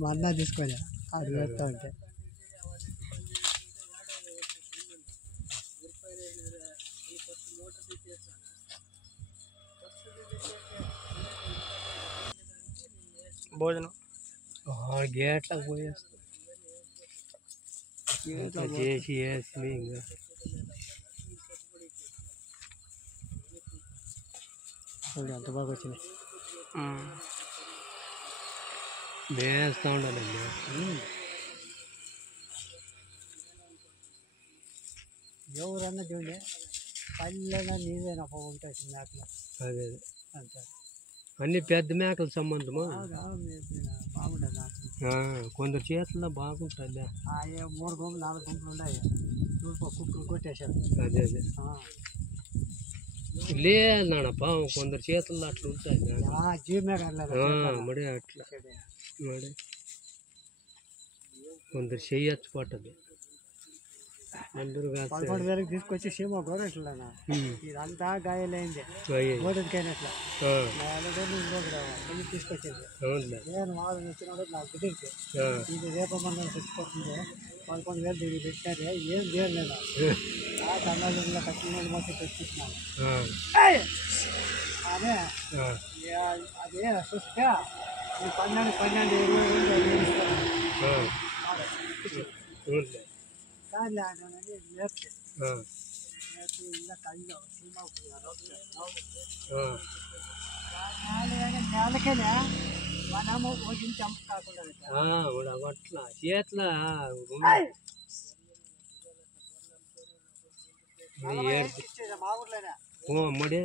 మా అన్న తీసుకోలే అది వేస్తా ఉంటే భోజనం గేట్లకు పోయేస్తా చేసి వేసి ఇంకా ఎంత బాగా వచ్చినాయి వేస్తూ ఉండాలండి. ఎవరన్నా చూడండి పల్లెనా నీదేనా ఉంటాయి మేకలు. అదే అంతే అన్ని పెద్ద మేకల సంబంధము బాగుంటుంది. కొందరు చేతుల్లో బాగుంటుంది. 3 గుంపులు 4 గుంపులు ఉన్నాయి. చూడుకో కుక్కలు కొట్టేశారు. అదే అదే లేదన్నప్ప కొందరు చేతుల్లో అట్లా ఉంటుంది. మరి అట్లా మరి కొందరు చెయ్యొచ్చు పట్టదు. 11,000 తీసుకొచ్చి సీమ గోరెట్లనా ఇదంతా గాయాలైంది. గోడెదికైనట్లా తీసుకొచ్చేది. నేను వాళ్ళని వచ్చినప్పుడు నాకు కుదిరితే ఇది రేపమన్నా తెచ్చుకోకుండా 11,000 దీనికి పెట్టారు. ఏం చేయలేదు. అన్నదంలో కట్టిన మొత్తం తెచ్చిస్తున్నాను. అదే అదే చూస్తే 12 20 నేర్పి ఇలా కళ్ళు నేలకేనే మనము వదిలించి అమ్మ కాకుండా అట్లా చేతుల మా ఊర్లోనే 45